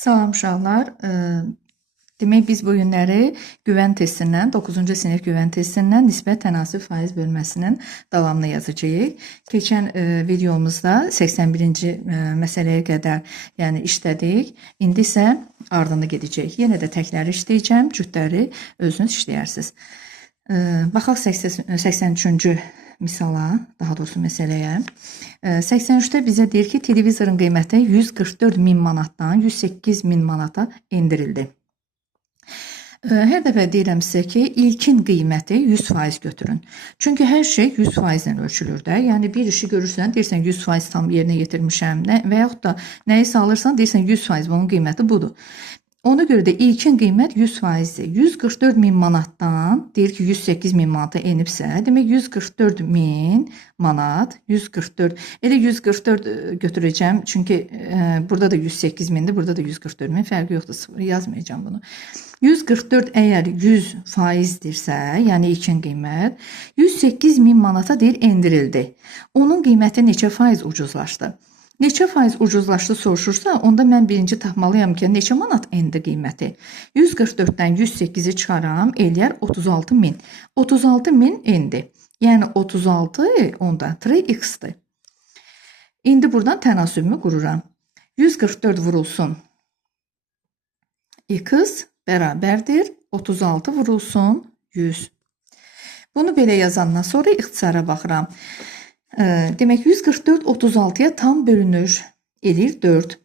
Salam uşaqlar. Demək biz bu günləri güvən testindən, 9-cu sinif güvən testindən nisbət tənasüb faiz bölməsinin davamını yazacağıq. Keçən videomuzda 81-ci məsələyə qədər yəni işlədik. İndi isə ardını gedəcək. Yenə də təkləri işləyəcəm, cütləri özünüz işləyərsiniz. Baxaq 83-cü misala, daha doğrusu məsələyə. 83-də bizə deyir ki, televizorun qiyməti 144 min manatdan 108 min manata endirildi. Hər dəfə deyirəm sizə ki, ilkin qiyməti 100% götürün. Çünki hər şey 100% ilə ölçülür də. Yəni bir işi görürsən, deyirsən 100% tam yerinə yetirmişəm və yaxud da nəyisə alırsan, deyirsən 100% bunun qiyməti budur. Ona görə də ilkin qiymət 100%-dir. 144 min manatdan deyir ki 108 min manata enibsə, demək 144 min manat, 144. Elə 144 götürəcəm. Çünki burada da 108 mindir, burada da 144 min. Fərqi yoxdur, yazmayacağım bunu. 144 əgər 100%-dirsə, yəni ilkin qiymət, 108 min manata deyir endirildi. Onun qiyməti neçə faiz ucuzlaşdı? Neçə faiz ucuzlaşdı soruşursa, onda mən birinci tapmalıyam ki, neçə manat endi qiyməti? 144-dən 108-i çıxaram, eləyər 36 min. 36 min endi. Yəni 36 onda 3x-dir. İndi buradan tənasübümü qururam. 144 vurulsun x bərabərdir 36 vurulsun 100. Bunu belə yazandan sonra ixtisara baxıram. Demək 144 36-ya tam bölünür, eləyir 4.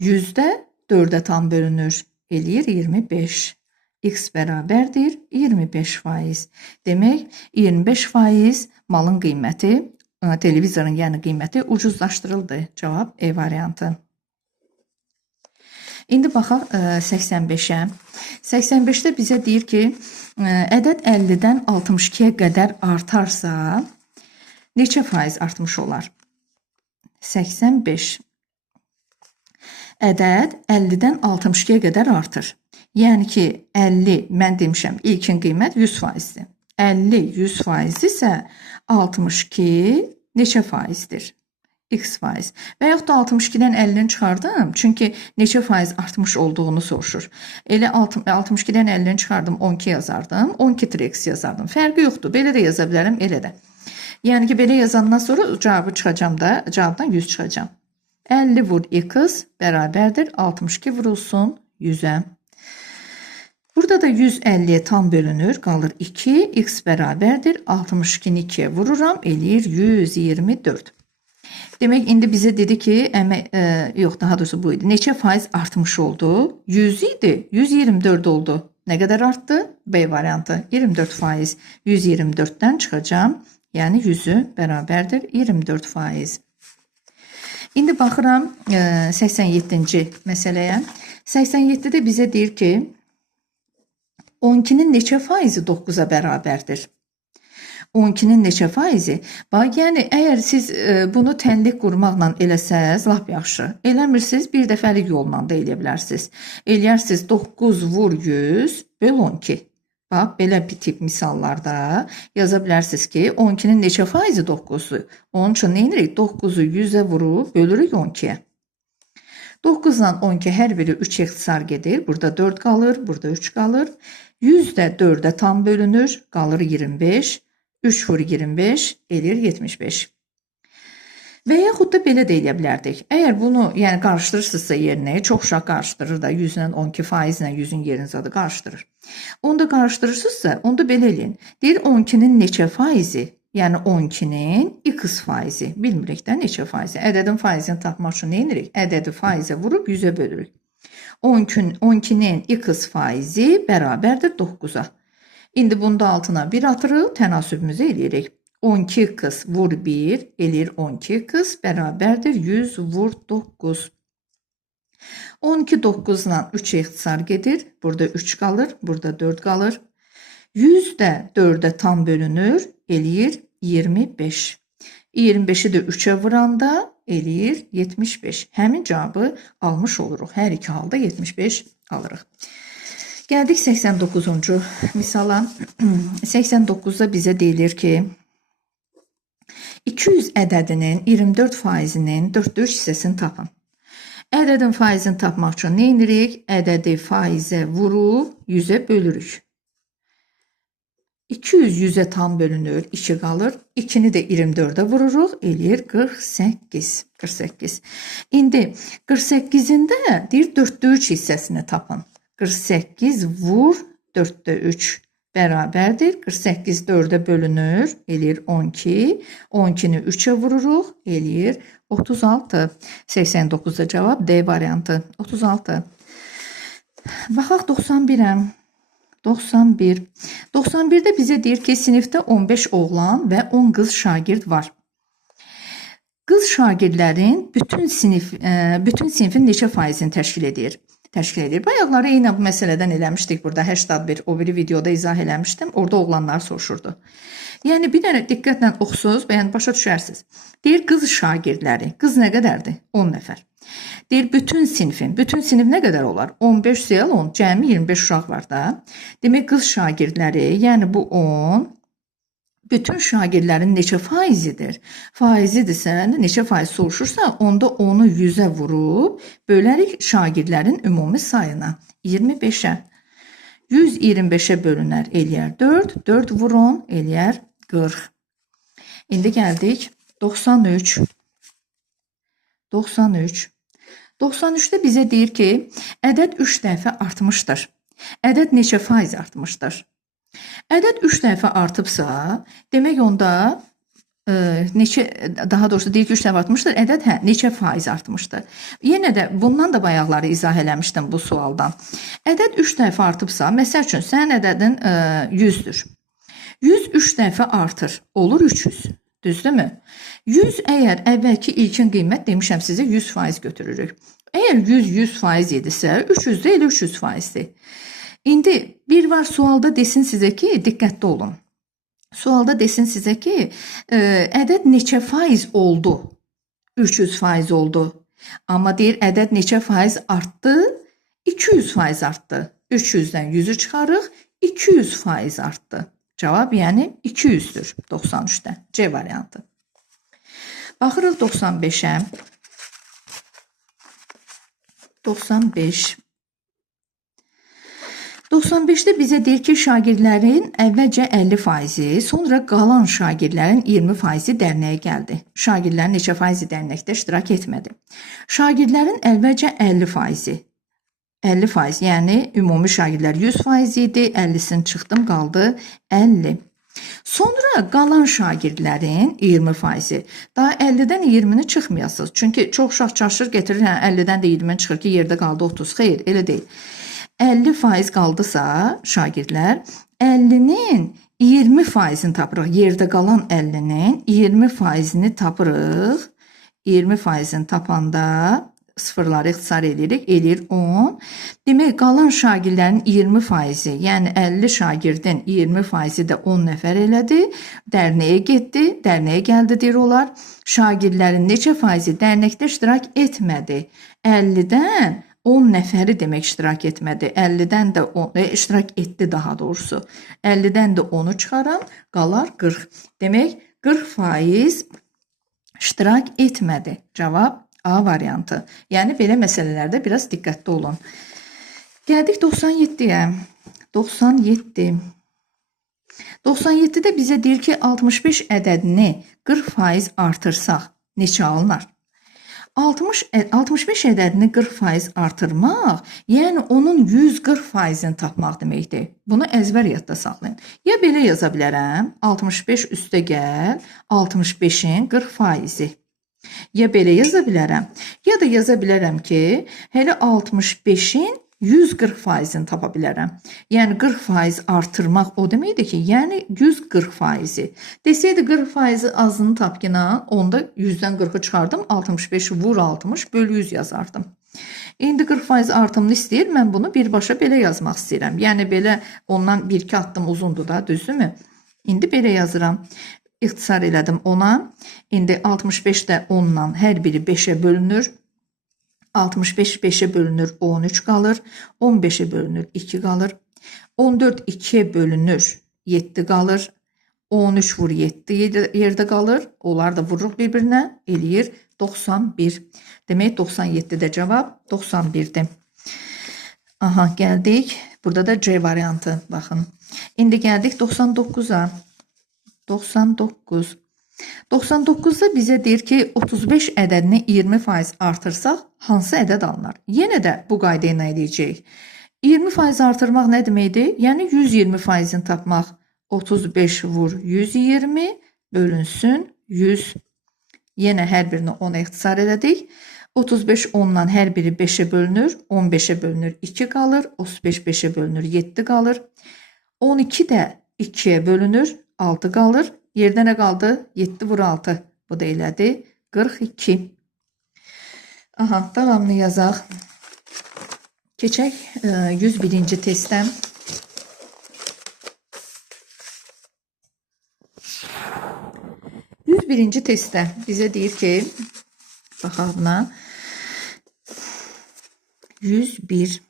100-də 4-ə tam bölünür, eləyir 25. X bərabərdir 25%. Demək 25% malın qiyməti, televizorun yəni qiyməti ucuzlaşdırıldı. Cavab E variantı. İndi baxaq 85-ə. 85-də bizə deyir ki, ədəd 50-dən 62-yə qədər artarsa, neçə faiz artmış olar? 85. Ədəd 50-dən 62-yə qədər artır. Yəni ki, 50, mən demişəm, ilkin qiymət 100%-dir. 50 100%-dirsə, 62 neçə faizdir? X faiz. Və yaxud da 62-dən 50-ni çıxardım, çünki neçə faiz artmış olduğunu soruşur. Elə 62-dən 50-ni çıxardım, 12 yazardım, 12-x yazardım. Fərqi yoxdur, belə də yaza bilərəm, elə də. Yəni ki, belə yazandan sonra cavabı çıxacam da, cavabdan 100 çıxacam. 50 vur x bərabərdir 62 vurulsun 100-ə. Burada da 150-yə tam bölünür, qalır 2, x bərabərdir 62-ni 2-yə vururam, eləyir 124. Demək, indi bizə dedi ki, yox, daha doğrusu bu idi. Neçə faiz artmış oldu? 100 idi, 124 oldu. Nə qədər artdı? B variantı 24%. 124-dən çıxacam. Yəni 100-ü bərabərdir 24%. İndi baxıram 87-ci məsələyə. 87-də bizə deyir ki, 12-nin neçə faizi 9-a bərabərdir? 12-nin neçə faizi? Bax, yəni əgər siz bunu tənlik qurmaqla eləsəz, lap yaxşı. Eləmirsiniz, bir dəfəlik yolla da eləyə bilərsiniz. Eləyərsiniz 9 vur 100 böl 12. Bax, belə bir tip misallarda yaza bilərsiniz ki, 12-nin neçə faizi 9-dur? Onun üçün nə edirik? 9-u 100-ə vurub bölürük 12-yə. 9-la 12 hər biri 3 ixtisar gedir. Burada 4 qalır, burada 3 qalır. 100 də 4-ə tam bölünür, qalır 25. 3 vur 25, elir 75. Və yaxud da belə də eləyə bilərdik. Əgər bunu yəni qarışdırırsınızsa yerinə, çox uşaq qarışdırır da 100 ilə 12%-ilə 100-ün yerini zadı qarışdırır. Onu da qarışdırırsınızsa, onu da belə eləyin. Deyir 12-nin neçə faizi? Yəni 12-nin x faizi. Bilmirik də neçə faizi. Ədədin faizini tapmaq üçün nə edirik? Ədədi faizə vurub 100-ə bölürük. 12-nin x faizi bərabərdir 9-a. İndi bunda altına 1 atırıq, tənasübümüzü eləyirik. 12x vur 1 eləyir 12x bərabərdir 100 vur 9. 12 9-la 3 ixtisar gedir. Burada 3 qalır, burada 4 qalır. 100 də 4-ə tam bölünür, eləyir 25. 25-i də 3-ə vuranda eləyir 75. Həmin cavabı almış oluruq. Hər iki halda 75 alırıq. Gəldik 89-cu misala. 89-da bizə deyilir ki, 200 ədədinin 24%-nin 4-3 hissəsini tapın. Ədədin faizini tapmaq üçün nə edirik? Ədədi faizə vurub 100-ə bölürük. 200 100-ə tam bölünür, 2 qalır. 2-ni də 24-ə vururuq, eləyir 48. 48. İndi 48-in də deyir 4də 3 hissəsini tapın. 48 vur 4də 3 bərabərdir. 48 4-ə bölünür, eləyir 12. 12-ni 3-ə vururuq, eləyir 36. 89-da cavab D variantı. 36. Baxaq 91-ə. 91. 91-də bizə deyir ki, sinifdə 15 oğlan və 10 qız şagird var. Qız şagirdlərin bütün sinifin neçə faizini təşkil edir? Bayaqları eyni bu məsələdən eləmişdik burada. 81 o biri videoda izah eləmişdim. Orada oğlanlar soruşurdu. Yəni bir dənə diqqətlə oxusuz və yəni başa düşərsiniz. Deyir qız şagirdləri. Qız nə qədərdir? 10 nəfər. Deyir bütün sinif nə qədər olar? 15 sayıl 10, cəmi 25 uşaq var da. Demək qız şagirdləri, yəni bu 10 bütün şagirdlərin neçə faizidir? Faizidirsə, neçə faiz soruşursa, onda onu 100-ə vurub bölərik şagirdlərin ümumi sayına. 25-ə. 125-ə bölünər, eləyər 4. 4 vur 10, eləyər 40. İndi gəldik 93. 93. 93-də bizə deyir ki, ədəd 3 dəfə artmışdır. Ədəd neçə faiz artmışdır? Ədəd 3 dəfə artıbsa, demək onda daha doğrusu deyir ki 3 dəfə artmışdır. Ədəd neçə faiz artmışdır? Yenə də bundan da bayaqları izah eləmişdim bu sualdan. Ədəd 3 dəfə artıbsa, məsəl üçün sənin ədədin 100-dür. 100 3 dəfə artır, olur 300. Düzdürmü? 100 əgər əvvəlki ilkin qiymət demişəm sizə 100% götürürük. Əgər 100% idisə 300 də elə 300%dir. İndi bir var sualda desin sizə ki, diqqətli olun. Sualda desin sizə ki, ədəd neçə faiz oldu? 300% oldu. Amma deyir ədəd neçə faiz artdı? 200% artdı. 300-dən 100-ü çıxarıq, 200% artdı. Cavab yəni 200-dür 93-də. C variantı. Baxırıq 95-ə. 95. 95-də bizə deyir ki, şagirdlərin əvvəlcə 50%, sonra qalan şagirdlərin 20%-i dərnəyə gəldi. Şagirdlərin neçə faizi dərnəkdə iştirak etmədi? Şagirdlərin əvvəlcə 50%. 50%, yəni ümumi şagirdlər 100% idi, 50-sini çıxdım, qaldı 50. Sonra qalan şagirdlərin 20%. Daha 50-dən 20-ni çıxmayasınız. Çünki çox uşaq çaşır, getirir, 50-dən də 20-ni çıxır ki, yerdə qaldı 30. Xeyr, elə deyil. 50% qaldısa şagirdlər, 50-nin 20%-ni tapırıq. Yerdə qalan 50-nin 20%-ni tapırıq. 20%-ni tapanda sıfırları ixtisar edirik, eləyir 10. Demək, qalan şagirdlərin 20%, yəni 50 şagirdin 20%-i də 10 nəfər elədi. Dərnəyə getdi, dərnəyə gəldi deyir onlar. Şagirdlərin neçə faizi dərnəkdə iştirak etmədi? 50-dən 10 nəfəri demək iştirak etmədi. 50-dən də iştirak etdi daha doğrusu. 50-dən də 10-u çıxaram, qalar 40. Demək, 40% iştirak etmədi. Cavab A variantı. Yəni belə məsələlərdə biraz diqqətli olun. Gəldik 97-yə. 97. 97-də bizə deyir ki, 65 ədədini 40% artırsaq neçə alınır? 65 ədədini 40% artırmaq, yəni onun 140%-ni tapmaq deməkdir. Bunu əzbər yadda saxlayın. Ya belə yaza bilərəm, 65 üstə gəl, 65-in 40%-i. Ya belə yaza bilərəm, ya da yaza bilərəm ki, hələ 65-in 140%-ni tapa bilərəm. Yəni 40% artırmaq o deməkdir ki, yəni 140%-i. Desəydi 40%-i azını tap ki, onda 100-dən 40-ı çıxardım, 65 vur 60 böl 100 yazardım. İndi 40% artımını istəyir, mən bunu birbaşa belə yazmaq istəyirəm. Yəni belə ondan 1-2 addım uzundur da, düzdürmü? İndi belə yazıram. İxtisar elədim 10-a. İndi 65 də 10-dan hər biri 5-ə bölünür. 65 5-ə bölünür, 13 qalır. 15-ə bölünür, 2 qalır. 14 2-yə bölünür, 7 qalır. 13 vur 7 yerdə qalır. Onlar da vururuq bir-birinə, eləyir 91. Demək 97-də cavab 91-dir. Aha, gəldik. Burada da C variantı. Baxın. İndi gəldik 99-a. 99. 99-da bizə deyir ki, 35 ədədini 20% artırsaq hansı ədəd alınır? Yenə də bu qayda ilə edəcəyik. 20% artırmaq nə deməkdir? Yəni 120%-ni tapmaq. 35 vur 120 bölünsün 100. Yenə hər birini 10-a ixtisar elədik. 35 10-dan hər biri 5-ə bölünür. 15-ə bölünür 2 qalır. 35 5-ə bölünür 7 qalır. 12 də 2-yə bölünür 6 qalır. Yerdə nə qaldı? 7 vur 6. Bu da elədi. 42. Aha, davamını yazaq. Keçək 101-ci testdən. 101-ci testdə bizə deyir ki, baxaq buna. 101.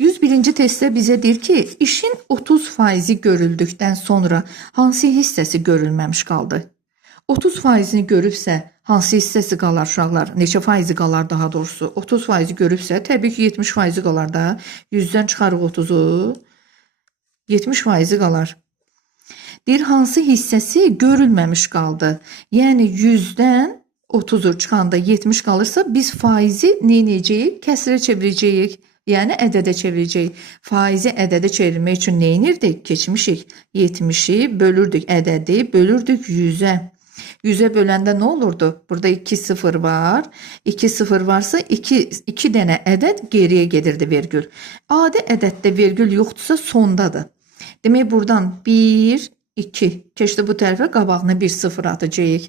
101-ci testdə bizə deyir ki, işin 30% görüldükdən sonra hansı hissəsi görülməmiş qaldı? 30%-ni görübsə, hansı hissəsi qalar uşaqlar? Neçə faizi qalar daha doğrusu? 30%-i görübsə, təbii ki 70%-i qalar da. 100-dən çıxarıq 30-u. 70%-i qalar. Deyir, hansı hissəsi görülməmiş qaldı? Yəni 100-dən 30-u çıxanda 70 qalırsa, biz faizi neynəyəcəyik? Kəsrə çevirəcəyik. Yəni ədədə çevirəcəyik. Faizi ədədə çevirmək üçün neynirdik? Keçmişik. 70-i bölürdük ədədi, bölürdük 100-ə. 100-ə böləndə nə olurdu? Burada 2 0 var. 2 0 varsa 2 dənə ədəd geriyə gedirdi vergül. Adi ədəddə vergül yoxdursa sondadır. Demək buradan 1, 2. Keçdi bu tərəfə qabağına 1 0 atacağıq.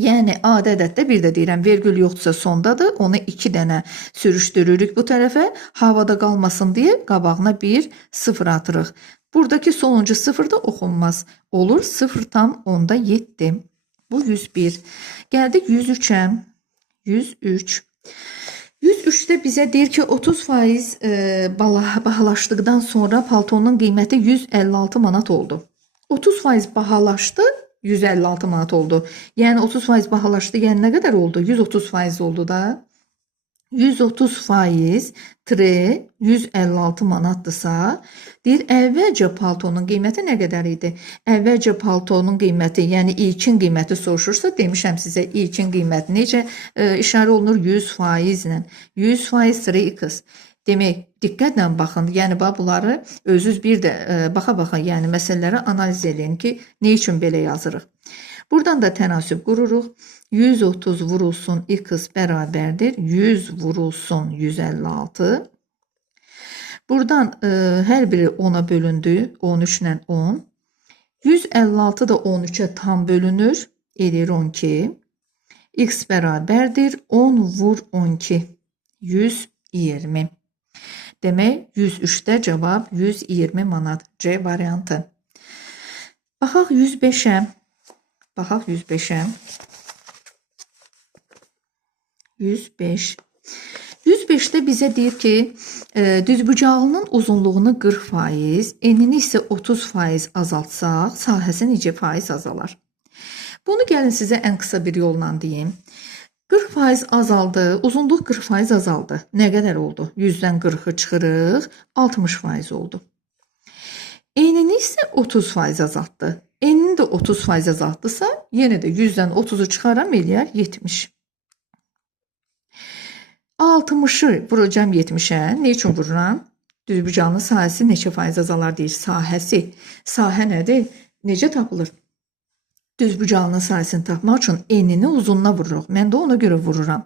Yəni adi ədəddə bir də deyirəm vergül yoxdursa sondadır. Onu 2 dənə sürüşdürürük bu tərəfə. Havada qalmasın deyə qabağına 1 0 atırıq. Buradakı sonuncu 0 da oxunmaz. Olur 0,7. Bu 101. Gəldik 103-ə. 103. 103-də bizə deyir ki, 30% bahalaşdıqdan sonra paltonun qiyməti 156 manat oldu. 30% bahalaşdı, 156 manat oldu. Yəni 30% bahalaşdı, yəni nə qədər oldu? 130% oldu da. 130% 156 manatdırsa, deyir, əvvəlcə paltonun qiyməti nə qədər idi? Əvvəlcə paltonun qiyməti, yəni ilkin qiyməti soruşursa, demişəm sizə ilkin qiyməti necə işarə olunur? 100% ilə. 100% x. Demək, diqqətlə baxın, yəni bunları özünüz bir də baxa-baxa, yəni məsələləri analiz edin ki, nə üçün belə yazırıq. Buradan da tənasüb qururuq. 130 vurulsun x bərabərdir. 100 vurulsun 156. Buradan hər biri 10-a bölündü. 13 ilə 10. 156 da 13-ə tam bölünür. Eləyir 12. X bərabərdir. 10 vur 12. 120. Demək, 103-də cavab 120 manat. C variantı. Baxaq 105-ə. Baxaq 105-ə. 105. 105-də bizə deyir ki, düzbucağının uzunluğunu 40%, enini isə 30% azaltsaq, sahəsi necə faiz azalar? Bunu gəlin sizə ən qısa bir yolla deyim. 40% azaldı, uzunluq 40% azaldı. Nə qədər oldu? 100-dən 40-ı çıxırıq, 60% oldu. Enini isə 30% azaltdı. Enini də 30% azaltdısa, yenə də 100-dən 30-u çıxaram eləyər 70. 60-ı vuracam 70-ə. Ne üçün vururam? Düzbucağının sahəsi neçə faiz azalar deyir. Sahəsi. Sahə nədir? Necə tapılır? Düzbucağının sahəsini tapmaq üçün enini uzununa vururuq. Mən də ona görə vururam.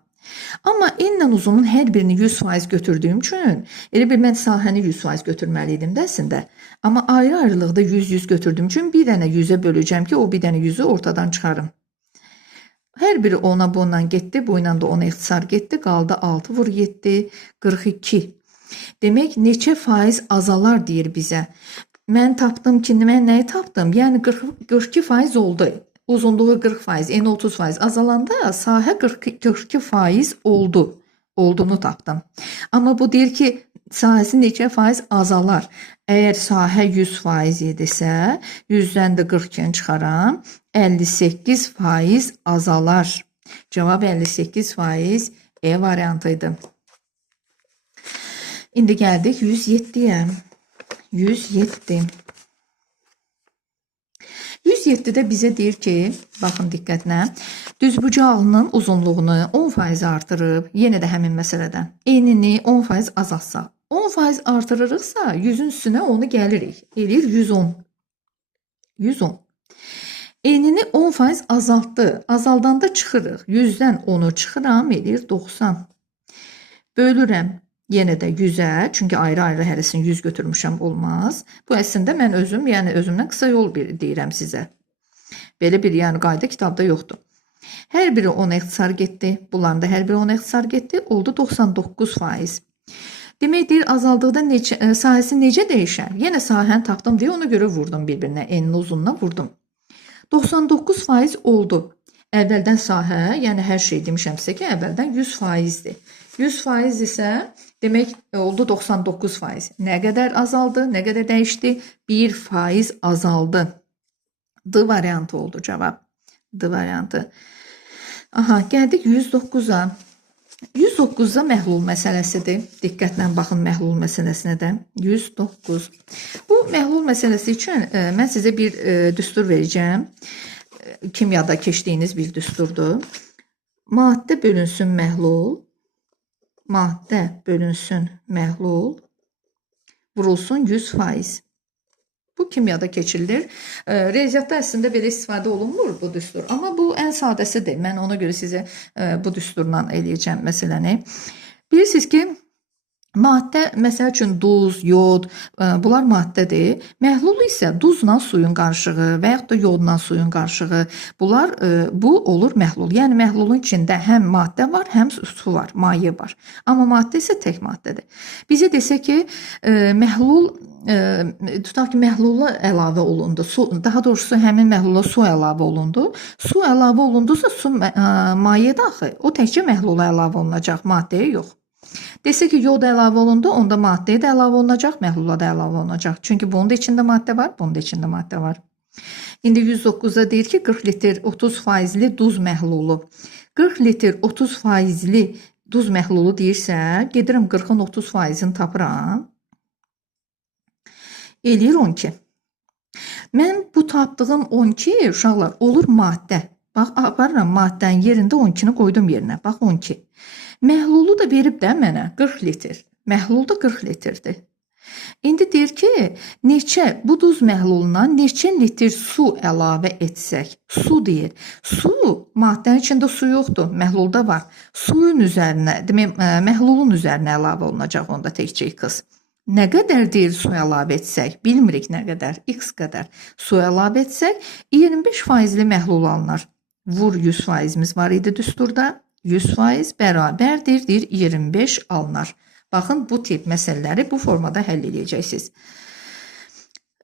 Amma enlə uzunun hər birini 100% götürdüyüm üçün, elə bir mən sahəni 100% götürməli idim də əslində. Amma ayrı-ayrılıqda 100-100 götürdüyüm üçün bir dənə 100-ə böləcəm ki, o bir dənə 100-ü ortadan çıxarım. Hər biri 10-a bu ondan getdi, bu ilə də 10-a ixtisar getdi, qaldı 6 vur 7, 42. Demək, neçə faiz azalar deyir bizə. Mən tapdım ki, mən nəyi tapdım? Yəni 42% oldu. Uzunluğu 40%, eni 30% azalanda sahə 42% oldu. Olduğunu tapdım. Amma bu deyir ki, sahəsi neçə faiz azalar? Əgər sahə 100% idisə, 100-dən də 42-ni çıxaram, 58% azalar. Cavab 58% E variantı idi. İndi gəldik 107-yə. 107. 107-də bizə deyir ki, baxın diqqətlə, düzbucaqlının uzunluğunu 10% artırıb, yenə də həmin məsələdən, enini 10% azaltsaq. 10% artırırıqsa, 100-ün üstünə onu gəlirik. Eləyir 110. 110. Enini 10% azaltdı. Azaldanda çıxırıq. 100-dən 10-u çıxıram, eləyir 90. Bölürəm. Yenə də 100-ə, çünki ayrı-ayrı hərəsini 100 götürmüşəm, olmaz. Bu əslində mən özüm, yəni özümdən qısa yol deyirəm sizə. Belə bir yəni qayda kitabda yoxdur. Hər biri 10 ixtisar getdi. Bunların da hər biri 10 ixtisar getdi. Oldu 99%. Demək deyir, azaldıqda sahəsi necə dəyişər? Yenə sahəni tapdım deyə ona görə vurdum bir-birinə. Eninin uzunluğuna vurdum. 99% oldu. Əvvəldən sahə, yəni hər şey demişəmsə ki, əvvəldən 100%-dir. 100% isə demək oldu 99%. Nə qədər azaldı, nə qədər dəyişdi? 1% azaldı. D variantı oldu cavab. D variantı. Aha, gəldik 109-a. 109-da məhlul məsələsidir. Diqqətlə baxın məhlul məsələsinə də. 109. Bu məhlul məsələsi üçün mən sizə bir düstur verəcəm. Kimyada keçdiyiniz bir düsturdur. Maddə bölünsün məhlul. Maddə bölünsün məhlul. Vurulsun 100%. Bu kimyada keçirilir. Riyaziyyatda əslində belə istifadə olunmur bu düstur. Amma bu ən sadəsidir. Mən ona görə sizə bu düsturla eləyəcəm məsələni. Bilirsiniz ki, maddə, məsəl üçün duz, yod, bunlar maddədir. Məhlul isə duzla suyun qarışığı və yaxud da yodla suyun qarışığı. Bu olur məhlul. Yəni məhlulun içində həm maddə var, həm su var, maye var. Amma maddə isə tək maddədir. Bizə desə ki, məhlul tutaq ki, məhlula əlavə olundu. Daha doğrusu həmin məhlula su əlavə olundu. Su əlavə olundusa, su maye daxil. O təkcə məhlula əlavə olunacaq, maddəyə yox. Desə ki, yod əlavə olundu, onda maddəyə də əlavə olunacaq, məhlula da əlavə olunacaq. Çünki bunun da içində maddə var, bunun da içində maddə var. İndi 109-da deyir ki, 40 litr 30%li duz məhlulu. 40 litr 30%li duz məhlulu deyirsə, gedirəm 40-ın 30%-ni tapıram. Eləyir 12. Mən bu tapdığım 12 uşaqlar olur maddə. Bax, aparıram maddənin yerində 12-ni qoydum yerinə. Bax 12. Məhlulu da verib də mənə 40 litr. Məhlul da 40 litrdir. İndi deyir ki, bu duz məhluluna neçə litr su əlavə etsək? Su deyir. Su, maddənin içində su yoxdur, məhlulda var. Suyun üzərinə, demək, məhlulun üzərinə əlavə olunacaq onda təkcə X. Nə qədər deyir su əlavə etsək? Bilmirik nə qədər, X qədər. Su əlavə etsək, 25%li məhlul alınır. Vur 100%-imiz var idi düsturda. 100% bərabərdir, deyir 25 alınır. Baxın, bu tip məsələləri bu formada həll edəcəksiniz.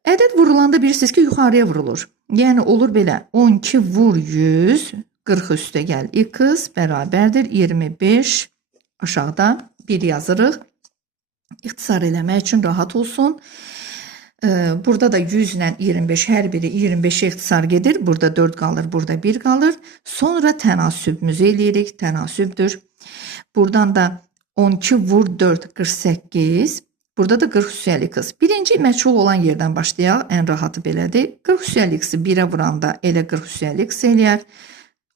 Ədəd vurulanda bilirsiniz ki, yuxarıya vurulur. Yəni, olur belə, 12 vur 100, 40 üstə gəl X bərabərdir 25, aşağıda 1 yazırıq. İxtisar eləmək üçün rahat olsun. Burada da 100 ilə 25, hər biri 25-ə ixtisar gedir. Burada 4 qalır, burada 1 qalır. Sonra tənasübümüzü eləyirik, tənasübdür. Buradan da 12 vur 4, 48. Burada da 40 üstəlik X. Birinci məchul olan yerdən başlayaq, ən rahatı belədir. 40 üstəlik X-i 1-ə vuranda elə 40 üstəlik X eləyər.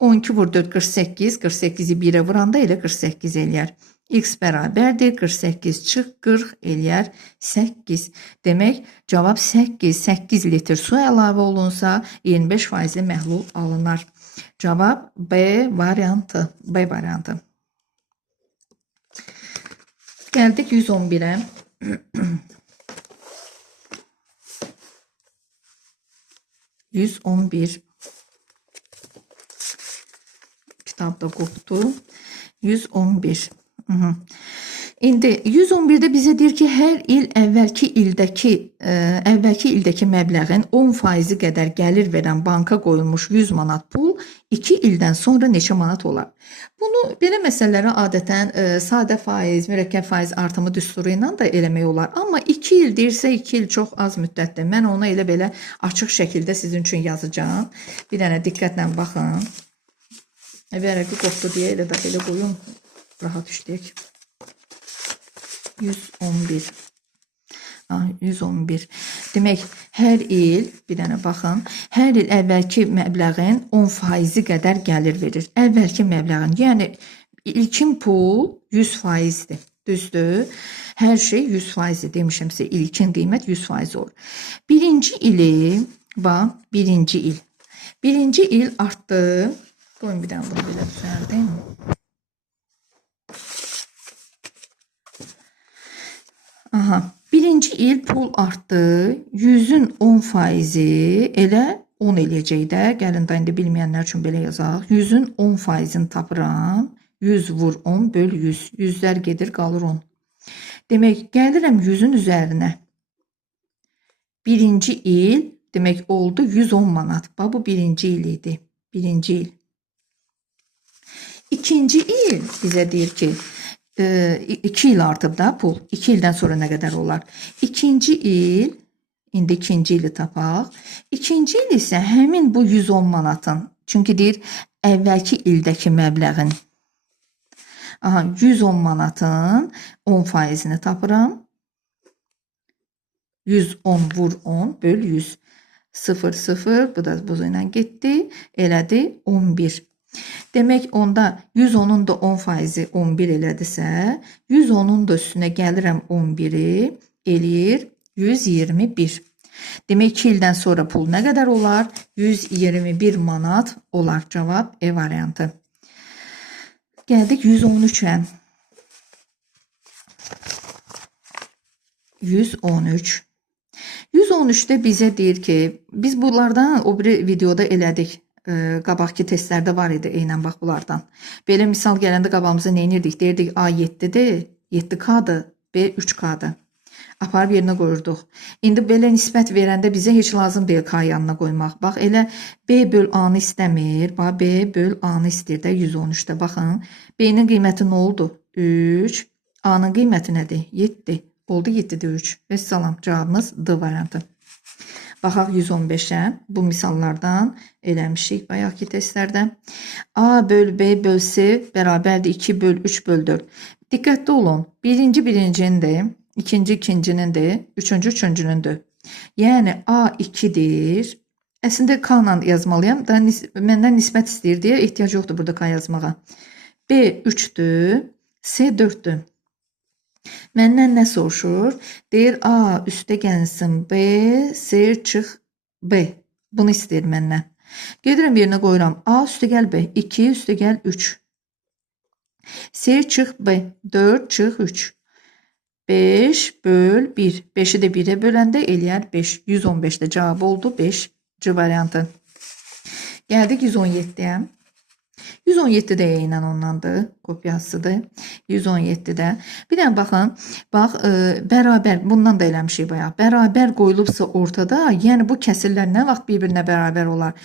12 vur 4, 48. 48-i 1-ə vuranda elə 48 eləyər. X bərabərdir, 48 çıx, 40 eləyər 8. Demək, cavab 8. 8 litr su əlavə olunsa, 25%li məhlul alınır. Cavab B variantı. B variantı. Gəldik 111-ə. 111. Kitabda qopdu. 111. İndi 111-də bizə deyir ki, hər il əvvəlki ildəki məbləğin 10% qədər gəlir verən banka qoyulmuş 100 manat pul 2 ildən sonra neçə manat olar? Bunu belə məsələlərə adətən sadə faiz, mürəkkəb faiz artımı düsturu ilə də eləmək olar. Amma 2 il deyirsə 2 il çox az müddətdir. Mən onu elə belə açıq şəkildə sizin üçün yazacağam. Bir dənə diqqətlə baxın. Vərəqi qopdu deyə elə də belə qoyun, rahat işləyək. 111. 111. Demək, hər il, bir dənə baxın, hər il əvvəlki məbləğin 10% qədər gəlir verir. Əvvəlki məbləğin, yəni ilkin pul 100%-dir. Düzdür? Hər şey 100%-dir demişəm sizə. İlkin qiymət 100% olur. Birinci ili, bax, birinci il. Birinci il artdı. Qoyun bir dənə bunu belə düzəldim. Aha, birinci il pul artdı. 100-ün 10%-i elə 10 eləyəcək də. Gəlin də indi bilməyənlər üçün belə yazaq. 100-ün 10%-ini tapıram. 100 vur 10 böl 100. 100-lər gedir, qalır 10. Demək, gəlirəm 100-ün üzərinə. Birinci il, demək, oldu 110 manat. Bax, bu birinci il idi. Birinci il. İkinci il bizə deyir ki, 2 il artıb da pul. 2 ildən sonra nə qədər olar? İkinci il, indi ikinci ili tapaq. İkinci il isə həmin bu 110 manatın, çünki deyir, əvvəlki ildəki məbləğin. Aha, 110 manatın 10%-ini tapıram. 110 vur 10 böl 100. 0, 0, bu da bu ilə getdi. Elədi 11. Demək, onda 110-un da 10%-i 11 elədisə, 110-un da üstünə gəlirəm 11-i, eləyir 121. Demək, 2 ildən sonra pul nə qədər olar? 121 manat olar. Cavab E variantı. Gəldik 113-ə. 113. 113-də bizə deyir ki, biz bunlardan o bir videoda elədik. Qabaqki testlərdə var idi eynən bax bunlardan. Belə misal gələndə qabağımıza nə edirdik? Deyirdik A 7-dir, 7K-dır, B 3K-dır. Aparıb yerinə qoyurduq. İndi belə nisbət verəndə bizə heç lazım deyil K yanına qoymaq. Bax elə B böl A-nı istəmir. Bax B böl A-nı istəyir də 113-də. Baxın, B-nin qiyməti nə oldu? 3. A-nın qiyməti nədir? 7. Oldu 7-də 3. Və salam, cavabımız D variantı. Baxaq 115-ə. Bu misallardan eləmişik bayaqki testlərdə. A böl B böl C bərabərdir 2 böl 3 böl 4. Diqqətli olun. Birinci birincinindir, ikinci ikincinindir, üçüncü üçüncünündür. Yəni A 2-dir. Əslində K ilə yazmalıyam. Məndən nisbət istəyir deyə ehtiyac yoxdur burada K yazmağa. B 3-dür, C 4-dür. Məndən nə soruşur? Deyir A üstə gəlsin B, C çıx B. Bunu istəyir məndən. Gedirəm yerinə qoyuram. A üstə gəl B, 2 üstə gəl 3. C çıx B, 4 çıx 3. 5 böl 1. 5-i də 1-ə böləndə eləyər 5. 115-də cavab oldu 5. C variantı. Gəldik 117-yə. 117-də eynən ondandır, kopyasıdır. 117-də. Bir dənə baxın, bax, bərabər, bundan da eləmişik bayaq. Bərabər qoyulubsa ortada, yəni bu kəsirlər nə vaxt bir-birinə bərabər olar?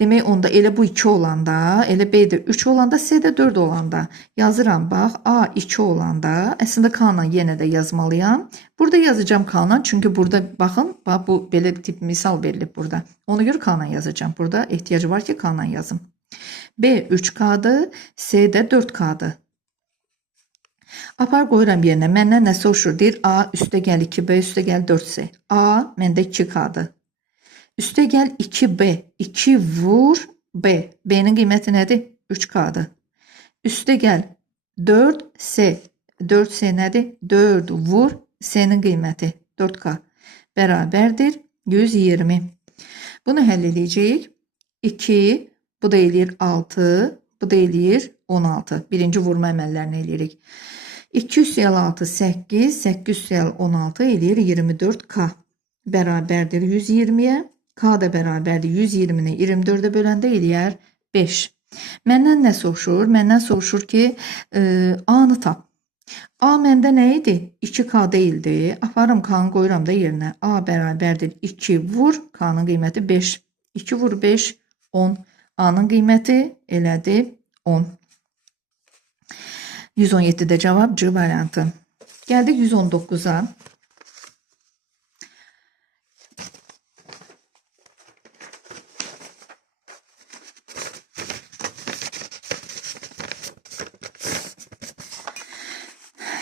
Demək, onda elə bu 2 olanda, elə B də 3 olanda, C də 4 olanda. Yazıram, bax, A 2 olanda, əslində K ilə yenə də yazmalıyam. Burada yazacağım K ilə, çünki burada, baxın, bax, bu belə tip misal verilib burada. Ona görə K ilə yazacağım. Burada ehtiyacı var ki, K ilə yazım. B 3K'dır, C də 4K'dır. Apar qoyuram yerinə. Məndən nə soruşur? Deyir A üstə gəl 2B, üstə gəl 4C. A məndə 2K'dır. Üstə gəl 2B, 2 vur B. B'nin qiyməti nədir? 3K'dır. Üstə gəl 4C. 4C nədir? 4 vur C'nin qiyməti 4K. Bərabərdir 120. Bunu həll edəcəyik. 2 bu da eləyir 6, bu da eləyir 16. Birinci vurma əməllərini eləyirik. 2 üstəgəl 6, 8, 8 üstəgəl 16 eləyir 24K. Bərabərdir 120-yə. K da bərabərdir 120-ni 24-ə böləndə eləyər 5. Məndən nə soruşur? Məndən soruşur ki, A-nı tap. A məndə nə idi? 2K deyildi. Aparım K-nı qoyuram da yerinə. A bərabərdir 2 vur K-nın qiyməti 5. 2 vur 5 10. A-nın qiyməti elədi 10. 117-də cavab C variantı. Gəldik 119-a.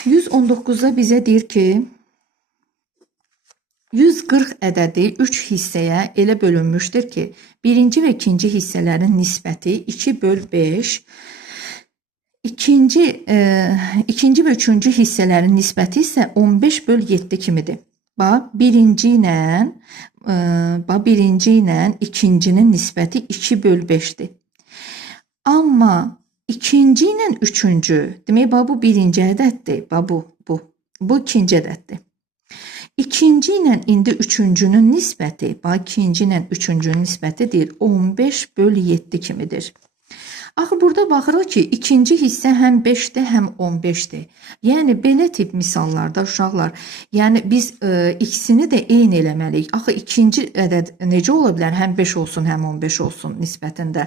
%19'da bizə deyir ki, 140 ədədi 3 hissəyə elə bölünmüşdür ki, birinci və ikinci hissələrin nisbəti 2/5, ikinci və üçüncü hissələrin nisbəti isə 15/7 kimidir. Birinci ilə ikincinin nisbəti 2/5'dir. Amma İkinci ilə üçüncü, demək bu birinci ədəddir, bu ikinci ədəddir. İkinci ilə indi üçüncünün nisbəti, ikinci ilə üçüncünün nisbəti deyir 15/7 kimidir. Axı burada baxırıq ki, ikinci hissə həm 5-dir, həm 15-dir. Yəni belə tip misallarda uşaqlar, yəni biz ikisini də eyni eləməliyik. Axı ikinci ədəd necə ola bilər? Həm 5 olsun, həm 15 olsun nisbətində.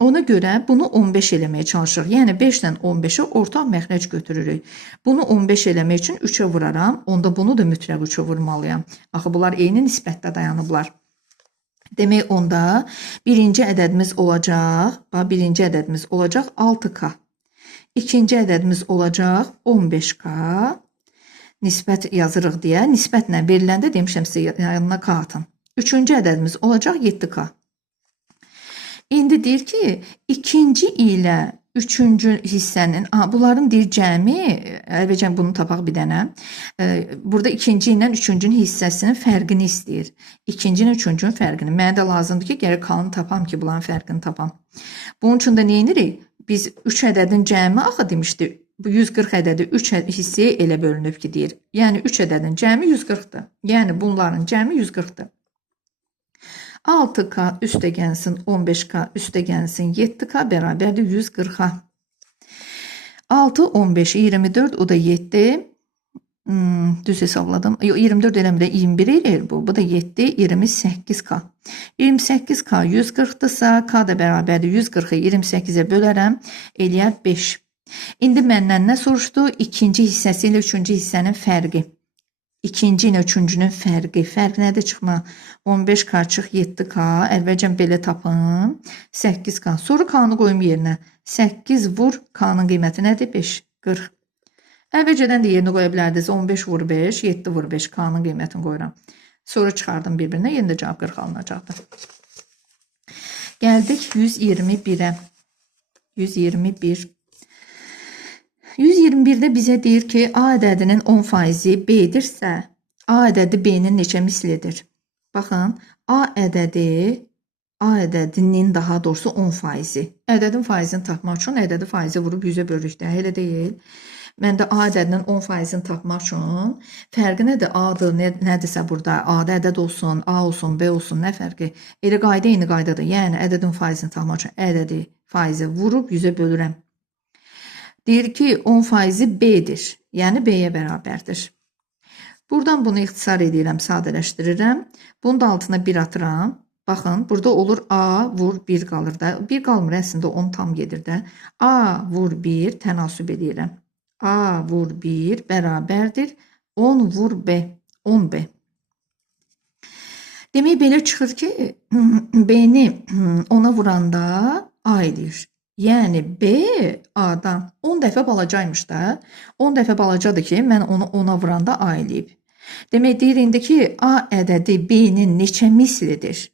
Ona görə bunu 15 eləməyə çalışırıq. Yəni 5 ilə 15-ə ortaq məxrəc götürürük. Bunu 15 eləmək üçün 3-ə vuraram. Onda bunu da mütləq 3-ə vurmalıyam. Axı bunlar eyni nisbətdə dayanıblar. Demək onda birinci ədədimiz olacaq, 6K. İkinci ədədimiz olacaq 15K. Nisbət yazırıq deyə, nisbətlə veriləndə demişəm sizə yanına K atın. Üçüncü ədədimiz olacaq 7K. İndi deyir ki, ikinci ilə üçüncü hissənin, bunların deyir cəmi, əlbəttə bunu tapaq bir dənə. Burada ikinci ilə üçüncünün hissəsinin fərqini istəyir. İkinci ilə üçüncünün fərqini. Mənə də lazımdır ki, gərək K-nı tapam ki, bunların fərqini tapam. Bunun üçün də nə edirik? Biz 3 ədədin cəmi axı demişdik. Bu 140 ədədi 3 hissəyə elə bölünüb ki, deyir. Yəni 3 ədədin cəmi 140-dır. Yəni bunların cəmi 140-dır. 6K üstə gəlsin 15K üstə gəlsin 7K bərabərdir 140-a. 6, 15, 24 o da 7. Düz hesabladım. 24 eləmir 21 eləyir bu. Bu da 7, 28K. 28K 140-dırsa K da bərabərdir 140-ı 28-ə bölərəm. Eləyər 5. İndi məndən nə soruşdu? İkinci hissəsi ilə üçüncü hissənin fərqi. İkinci ilə üçüncünün fərqi. Fərq nədir çıxma? 15K çıx 7K. Əvvəlcən belə tapın. 8K. Sonra K-nı qoyum yerinə. 8 vur K-nın qiyməti nədir? 5. 40. Əvvəlcədən də yerinə qoya bilərdiniz. 15 vur 5, 7 vur 5 K-nın qiymətini qoyuram. Sonra çıxardım bir-birinə. Yenə də cavab 40 alınacaqdır. Gəldik 121-ə. 121. 121-də bizə deyir ki, A ədədinin 10% B-dirsə, A ədədi B-nin neçə mislidir? Baxın, A ədədinin daha doğrusu 10%. Ədədin faizini tapmaq üçün ədədi faizi vurub 100-ə bölürükdə, elə deyil. Mən də A ədədinin 10%-ni tapmaq üçün fərqi nədir? A-dır, nədirsə burada? A-da ədəd olsun, A olsun, B olsun, nə fərqi? Elə qayda eyni qaydadır. Yəni ədədin faizini tapmaq üçün ədədi faizi vurub 100-ə bölürəm. Deyir ki, 10% B-dir. Yəni B-yə bərabərdir. Buradan bunu ixtisar edirəm, sadələşdirirəm. Bunun da altına 1 atıram. Baxın, burada olur A vur 1 qalır da. 1 qalmır, əslində 10 tam gedir də. A vur 1 tənasüb edirəm. A vur 1 bərabərdir 10 vur B. 10B. Demək belə çıxır ki, B-ni 10-a vuranda A edir. Yəni B A-dan 10 dəfə balacaymış da. 10 dəfə balacadır ki, mən onu 10-a vuranda A eləyib. Demək deyir indi ki, A ədədi B-nin neçə mislidir?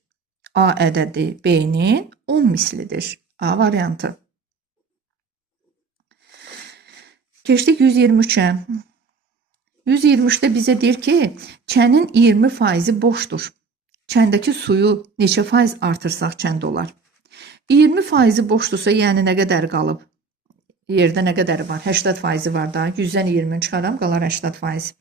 A ədədi B-nin 10 mislidir. A variantı. Keçdik 123-ə. 123-də bizə deyir ki, çənin 20% boşdur. Çəndəki suyu neçə faiz artırsaq çəndə olar? 20% boşdursa, yəni nə qədər qalıb? Yerdə nə qədər var? 80% var da. 100-dən 20 çıxaram, qalar 80%.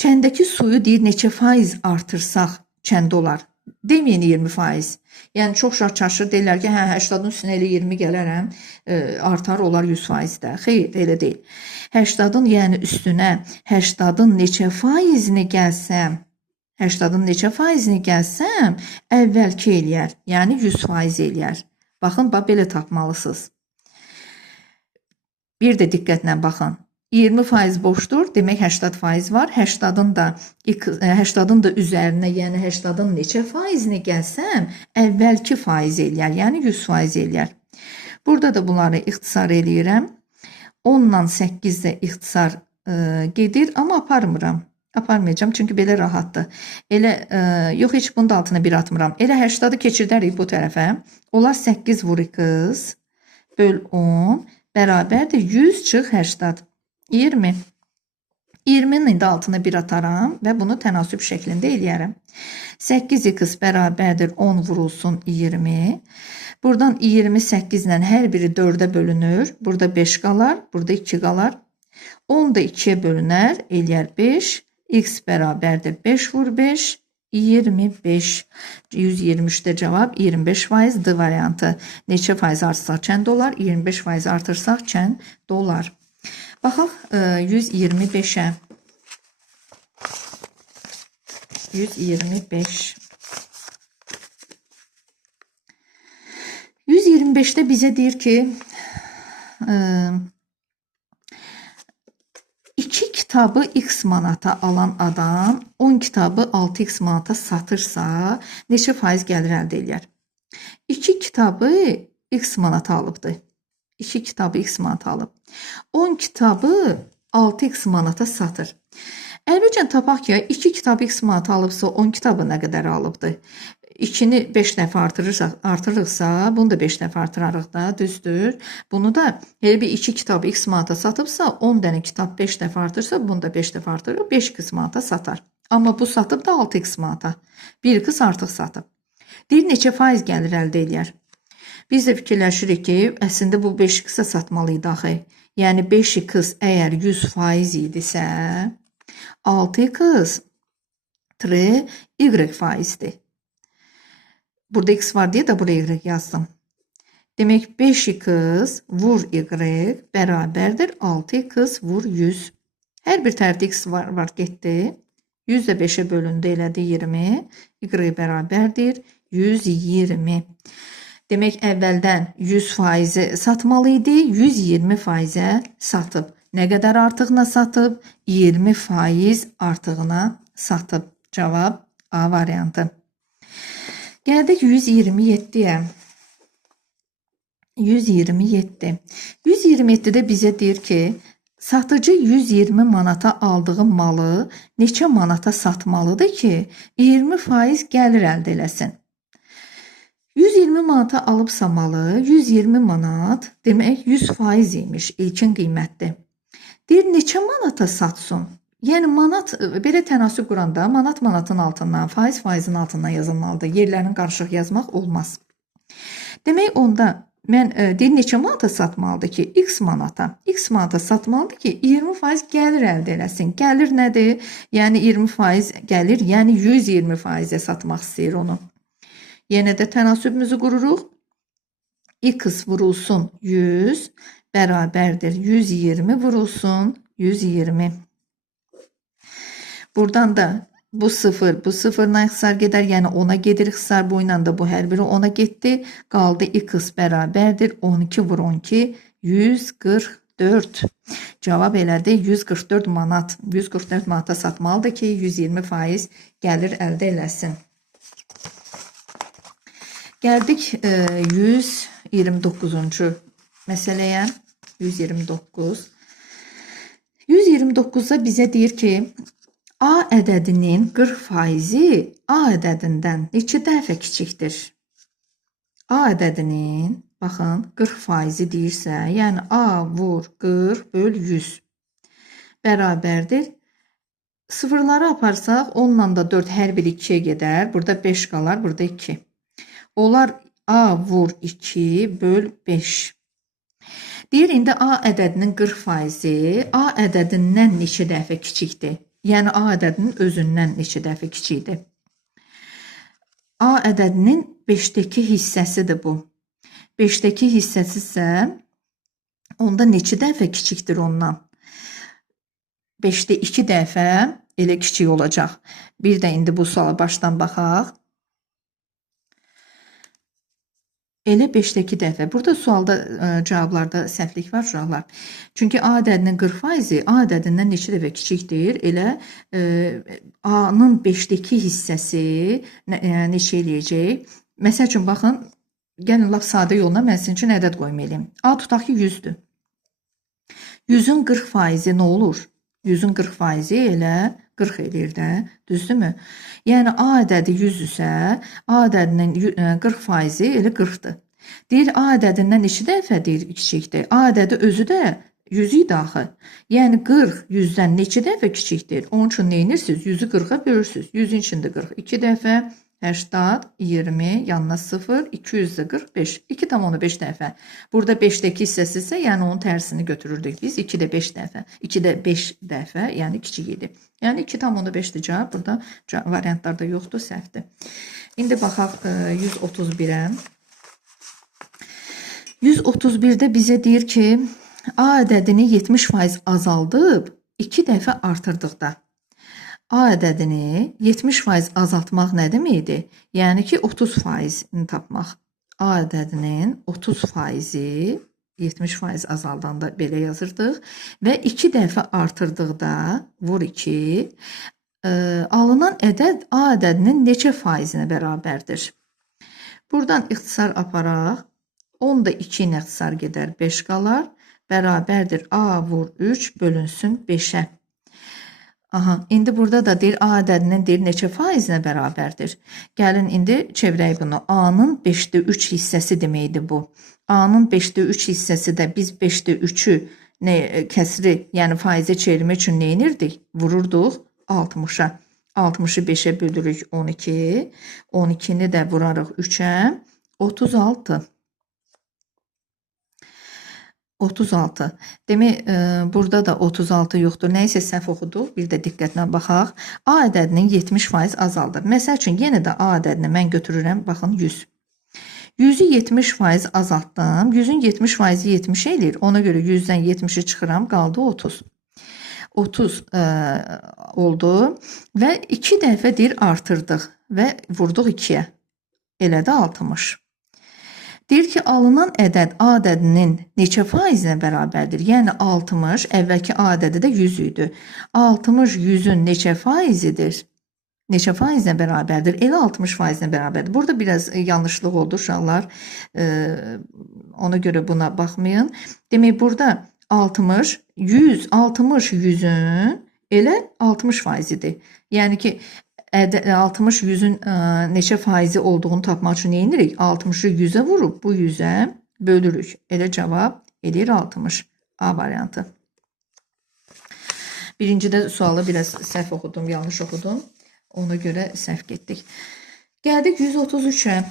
Çəndəki suyu deyir neçə faiz artırsaq çəndə olar? Deməyin 20%. Yəni çox şart çaşır, deyirlər ki, hə 80-ın üstünə elə 20 gələrəm, artar olar 100% də. Xeyr, elə deyil. 80-ın yəni üstünə 80-ın neçə faizini gəlsəm, 80-ın neçə faizini gəlsəm, əvvəlki eləyər. Yəni 100% eləyər. Baxın, belə tapmalısınız. Bir də diqqətlə baxın. 20% boşdur, demək 80% var. 80-ın da üzərinə, yəni 80-ın neçə faizini gəlsəm, əvvəlki faiz eləyər, yəni 100% eləyər. Burada da bunları ixtisar eləyirəm. 10 ilə 8 də ixtisar gedir, amma aparmıram. Aparmayacağım, çünki belə rahatdır. Elə, yox, heç bunun da altına 1 atmıram. Elə 80-ı keçirdərik bu tərəfə. Onlar 8 vur 2 böl 10 bərabərdir 100 çıx 80. 20. 20'nin indi altına 1 ataram və bunu tənasüb şəklində eləyərəm. 8x bərabərdir 10 vurulsun 20. Buradan 28 ilə hər biri 4-ə bölünür. Burada 5 qalar, burada 2 qalar. 10 da 2-yə bölünər, eləyər 5. X bərabərdir 5 vur 5, 25. 123'də cavab 25% D variantı. Neçə faiz artırsaq çən dolar, 25% artırsaq çən dolar. Baxaq 125'ə. 125. 125'də bizə deyir ki, 2 kitabı x manata alan adam 10 kitabı 6x manata satırsa neçə faiz gəlir əldə edir? 2 kitabı x manata alıbdır. 2 kitabı x manata alıb. 10 kitabı 6x manata satır. Əlbəttə tapaq ki, 2 kitabı x manata alıbsa 10 kitabı nə qədər alıbdır? 2'ni 5 dəfə artırırıqsa, bunu da 5 dəfə artırarıq da, düzdür. Bunu da elə bir 2 kitabı x manata satıbsa, 10 dənə kitab 5 dəfə artırsa, bunu da 5 dəfə artırır, 5x manata satar. Amma bu satıb da 6x manata. 1x artıq satıb. Deyir, neçə faiz gəlir əldə edir? Biz də fikirləşirik ki, əslində bu 5x-ə satmalıydı axı. Yəni 5x əgər 100% idisə, 6x y faizdir. Burada x var deyə də buraya y yazdım. Demək 5x vur y bərabərdir 6x vur 100. Hər bir tərəfdə x var getdi. 100 də 5'ə bölündü, elədi 20. Y bərabərdir 120. Demək əvvəldən 100% satmalıydı, 120%-ə satıb. Nə qədər artığına satıb? 20% artığına satıb. Cavab A variantı. Gəldik 127'yə. 127. 127'də bizə deyir ki, satıcı 120 manata aldığı malı neçə manata satmalıdır ki, 20% gəlir əldə eləsin. 120 manata alıbsa malı, 120 manat, demək 100% imiş, ilkin qiymətdir. Deyir, neçə manata satsın? Yəni manat, belə tənasüb quranda manat manatın altından, faiz faizin altından yazılmalıdır. Yerlərini qarışıq yazmaq olmaz. Demək onda mən deyir, neçə manata satmalıdır ki, x manata. X manata satmalıdır ki, 20% gəlir əldə eləsin. Gəlir nədir? Yəni 20% gəlir, yəni 120%-ə satmaq istəyir onu. Yenə də tənasübümüzü qururuq. X vurulsun 100 bərabərdir 120 vurulsun 120. Buradan da bu 0, bu 0'la ixtisar gedər, yəni 10'a gedir ixtisar, bu ilə də bu hər biri 10'a getdi. Qaldı x bərabərdir 12 vur 12, 144. Cavab elədi 144 manat. 144 manata satmalıdır ki, 120% gəlir əldə eləsin. Gəldik 129-cu məsələyə. 129. 129'da bizə deyir ki, A ədədinin 40%-i A ədədindən neçə dəfə kiçikdir? A ədədinin, baxın, 40%-i deyirsə, yəni A vur 40 böl 100 bərabərdir. Sıfırları aparsaq, 10 ilə da 4 hər biri 2'yə gedər. Burada 5 qalar, burada 2. Onlar A vur 2 böl 5. Deyir, indi A ədədinin 40%-i A ədədindən neçə dəfə kiçikdir? Yəni A ədədinin özündən neçə dəfə kiçikdir? A ədədinin 5-dəki hissəsidir bu. 5-dəki hissəsi isə onda neçə dəfə kiçikdir ondan? 5-də 2 dəfə elə kiçik olacaq. Bir də indi bu suala başdan baxaq. Elə 5-də 2 dəfə. Burada sualda cavablarda səhvlik var uşaqlar. Çünki A ədədinin 40% A ədədindən neçə dəfə kiçikdir? Elə A-nın 5-dəki hissəsi neçə eləyəcək? Məsəl üçün baxın, gəlin lap sadə yolla mən sizin üçün ədəd qoymayayım. A tutaq ki 100-dür. 100-ün 40% nə olur? 100-ün 40% elə 40 eləyir də, düzdürmü? Yəni A ədədi 100 isə A ədədinin 40% elə 40-dır. Deyir A ədədindən neçə dəfə deyir kiçikdir? A ədədi özü də 100 idi axı. Yəni 40 100-dən neçə dəfə kiçikdir? Onun üçün nə edirsiniz? 100-ü 40-a bölürsünüz. 100-ün içində 42 dəfə, 80, 20, yanına 0, 200-də 45. 2,5 dəfə. Burada 5-dəki hissəsi isə, yəni onun tərsini götürürdük biz. 2-də 5 dəfə. 2-də 5 dəfə, yəni kiçik idi. Yəni 2,5-dir cavab. Burada variantlarda yoxdur, səhvdir. İndi baxaq 131-ə. 131-də bizə deyir ki, A ədədini 70% azaldıb 2 dəfə artırdıqda. A ədədini 70% azaltmaq nə deməkdir? Yəni ki, 30%-ni tapmaq. A ədədinin 30%-i 70% azaldanda belə yazırdıq və 2 dəfə artırdıqda vur 2, alınan ədəd A ədədinin neçə faizinə bərabərdir? Buradan ixtisar aparaq. 10-da 2 ilə ixtisar gedər, 5 qalar. Bərabərdir A vur 3 bölünsün 5-ə. Aha, indi burada da deyir A ədədinin deyir neçə faizinə bərabərdir. Gəlin indi çevirək bunu. A-nın 5-də 3 hissəsi deməkdir bu. A-nın 5-də 3 hissəsi də biz 5-də 3-ü kəsri, yəni faizə çevirmək üçün nə edirdik? Vururduq 60-a. 60-ı 5-ə bölürük 12. 12-ni də vurarıq 3-ə. 36. 36. Demək, burada da 36 yoxdur. Nəysə səhv oxuduq. Bir də diqqətlə baxaq. A ədədinin 70% azaldır. Məsəl üçün, yenə də A ədədini mən götürürəm. Baxın, 100. 100-ü 70% azaltdım. 100-ün 70%-i 70 eləyir. Ona görə 100-dən 70-i çıxıram. Qaldı 30. 30 oldu. Və 2 dəfə deyir artırdıq. Və vurduq 2-yə. Elə də 60. Deyir ki, alınan ədəd A ədədinin neçə faizinə bərabərdir? Yəni 60, əvvəlki A ədədi də 100 idi. 60 100-ün neçə faizidir? Neçə faizinə bərabərdir? Elə 60 faizinə bərabərdir. Burada biraz yanlışlıq oldu uşaqlar. Ona görə buna baxmayın. Demək, burada 60 100-ün elə 60 faizidir. Yəni ki, 60 100-ün neçə faizi olduğunu tapmaq üçün nə edirik? 60-ı 100-ə vurub bu 100-ə bölürük. Elə cavab edir 60. A variantı. Birincidə sualı biraz səhv oxudum, yanlış oxudum. Ona görə səhv getdik. Gəldik 133-ə.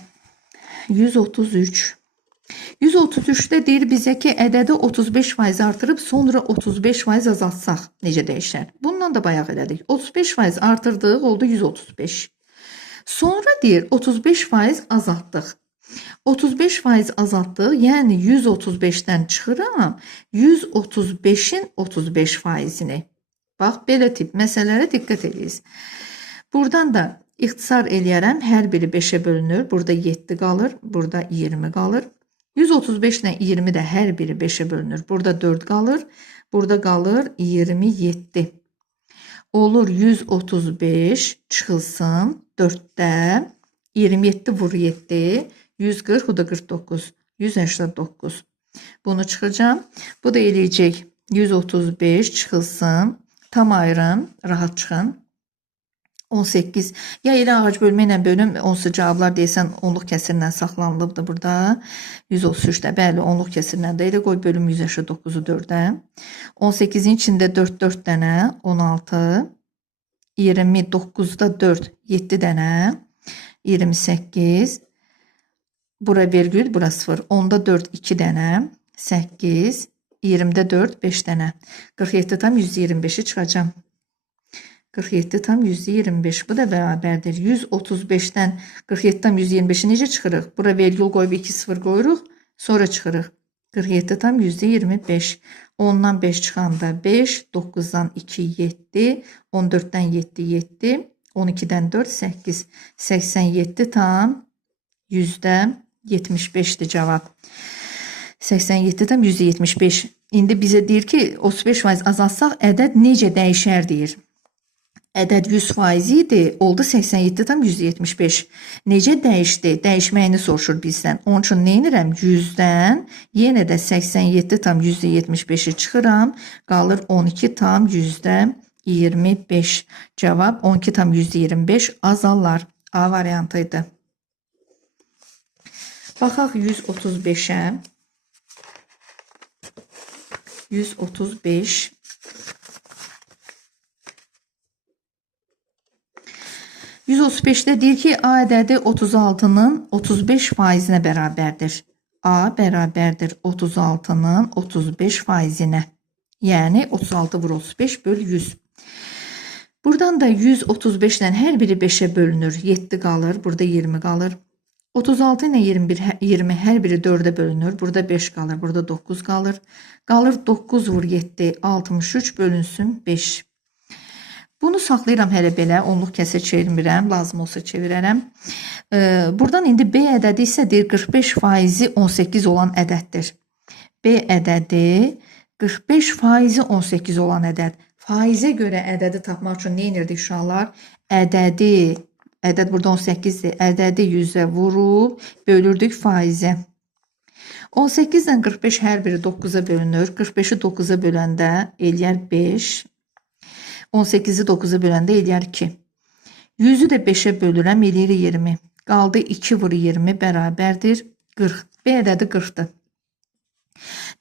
133. 133-də deyir bizə ki, ədədi 35% artırıb sonra 35% azaltsaq necə dəyişər? Bundan da bayaq elədik. 35% artırdıq, oldu 135. Sonra deyir 35% azaltdıq. 35% azaltdıq, yəni 135-dən çıxıram 135-in 35%-ni. Bax, belə tip məsələlərə diqqət ediniz. Buradan da ixtisar eləyərəm, hər biri 5-ə bölünür. Burada 7 qalır, burada 20 qalır. 135 ilə 20 də hər biri 5-ə bölünür. Burada 4 qalır, burada qalır 27. Olur 135 çıxılsın 4-də, 27 vur 7, 140, bu da 49, 189. Bunu çıxacağım. Bu da eləyəcək 135 çıxılsın, tam ayrım, rahat çıxın. 18. Ya elə ağac bölmə ilə bölüm, onsuz cavablar deyəsən onluq kəsirlə saxlanılıbdır burada. 133-də, bəli, onluq kəsirlə də elə qoy bölüm 189-u 4-ə. 18-in içində 4 4 dənə, 16. 29-da 4 7 dənə, 28. Bura vergül, bura 0. 10-da 4 2 dənə, 8. 20-də 4 5 dənə. 47 tam 125-i çıxacam. 47 tam %25. Bu da bərabərdir. 135-dən 47 tam %25-i necə çıxırıq? Bura vergül qoyub 2 sıfır qoyuruq. Sonra çıxırıq. 47 tam %25. 10-dan 5 çıxanda 5, 9-dan 2, 7, 14-dən 7, 7, 12-dən 4, 8, 87 tam %75'dir cavab. 87 tam %75. İndi bizə deyir ki, 35% azaltsaq ədəd necə dəyişər deyir. Ədəd 100% idi, oldu 87 tam %75. Necə dəyişdi? Dəyişməyini soruşur bizdən. Onun üçün nə edirəm? 100-dən yenə də 87 tam %75'i çıxıram. Qalır 12 tam %25. Cavab 12 tam %25 azallar. A variantıydı. Baxaq 135'ə. 135. 135'də deyir ki, A ədədi 36'nın 35%-nə bərabərdir. A bərabərdir 36'nın 35%-nə. Yəni 36 vur 35 böl 100. Buradan da 135 ilə hər biri 5'ə bölünür. 7 qalır, burada 20 qalır. 36 ilə 20 hər biri 4'ə bölünür. Burada 5 qalır, burada 9 qalır. Qalır 9 vur 7, 63 bölünsün 5. Bunu saxlayıram hələ belə, onluq kəsə çevirmirəm, lazım olsa çevirərəm. Buradan indi B ədədi isə deyir 45% 18 olan ədəddir. B ədədi 45% 18 olan ədəd. Faizə görə ədədi tapmaq üçün nə edirdik uşaqlar? Ədəd burada 18'dir. Ədədi 100'ə vurub bölürdük faizə. 18-dən 45 hər biri 9'a bölünür. 45'i 9'a böləndə eləyər 5. 18'i 9'a böləndə eləyər 2. 100'ü də 5'ə bölürəm, eləyir 20. Qaldı 2 vur 20 bərabərdir 40. B ədədi 40'dır.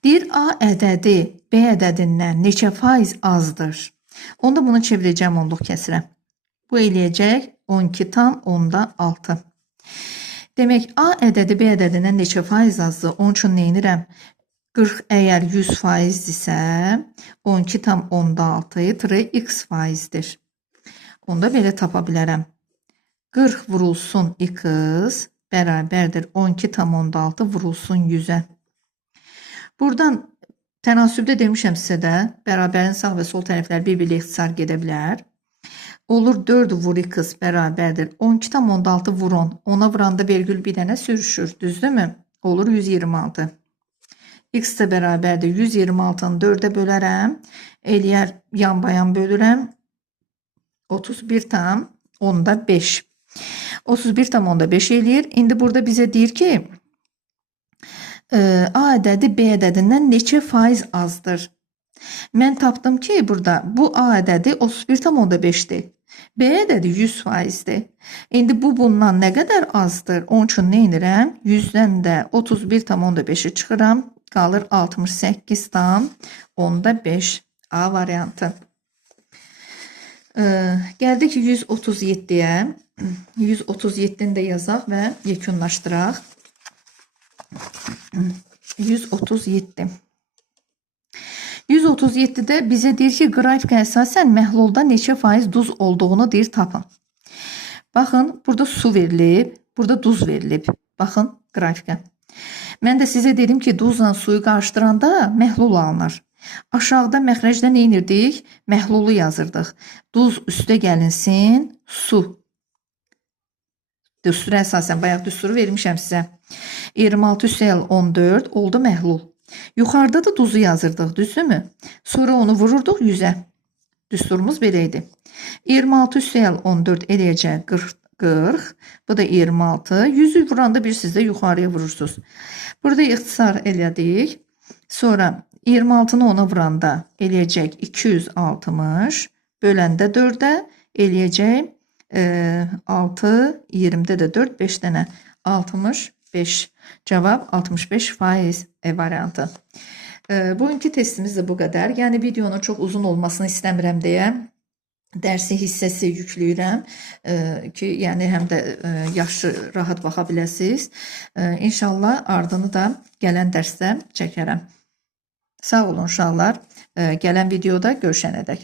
Deyir A ədədi B ədədindən neçə faiz azdır? Onda bunu çevirəcəm onluq kəsirə. Bu eləyəcək 12 tam onda 6. Demək A ədədi B ədədindən neçə faiz azdır? Onun üçün nə edirəm? 40 əgər 100%-dirsə, 12 tam onda 6 x faizdir. Onda belə tapa bilərəm. 40 vurulsun x bərabərdir 12 tam onda 6 vurulsun 100'ə. Buradan tənasübdə demişəm sizə də, bərabərin sağ və sol tərəflər bir-birlə ixtisar gedə bilər. Olur 4 vur x bərabərdir 12 tam onda 6 vur 10. Ona vuranda vergül bir dənə sürüşür, düzdürmü? Olur 126. X də bərabərdir 126'nı 4'ə bölərəm. Eləyər yan bayan bölürəm. 31 tam onda 5. 31 tam onda 5 eləyir. İndi burada bizə deyir ki, A ədədi B ədədindən neçə faiz azdır? Mən tapdım ki, burada bu A ədədi 31 tam onda 5'dir. B ədədi 100%'dir. İndi bu bundan nə qədər azdır? Onun üçün nə edirəm? 100'dən də 31 tam onda 5'i çıxıram. Qalır 68 tam onda 5. A variantı. Gəldik 137'yə. 137'ni də yazaq və yekunlaşdıraq. 137. 137'də bizə deyir ki, qrafikə əsasən məhlulda neçə faiz duz olduğunu deyir tapın. Baxın, burada su verilib, burada duz verilib. Baxın qrafikə. Mən də sizə dedim ki, duzla suyu qarışdıranda məhlul alınır. Aşağıda məxrəcdə nə edirdik? Məhlulu yazırdıq. Duz üstə gəlinsin, su. Düstura əsasən, bayaq düsturu vermişəm sizə. 26 üstəl 14 oldu məhlul. Yuxarıda da duzu yazırdıq, düzdürmü? Sonra onu vururduq 100'ə. Düsturumuz belə idi. 26 üstəl 14 eləyəcək 40. Bu da 26. 100'ü vuranda bir siz də yuxarıya vurursunuz. Burada ixtisar elədik. Sonra 26'nı ona vuranda eləyəcək 260. Böləndə 4'ə eləyəcək 6. 20'də də 4, 5 dənə 65. Cavab 65% E variantı. Bugünkü testimiz də bu qədər. Yəni videonun çox uzun olmasını istəmirəm deyə dərsi hissəsi yükləyirəm ki, yəni həm də yaxşı rahat baxa biləsiniz. İnşallah ardını da gələn dərsdə çəkərəm. Sağ olun uşaqlar. Gələn videoda görüşənədək.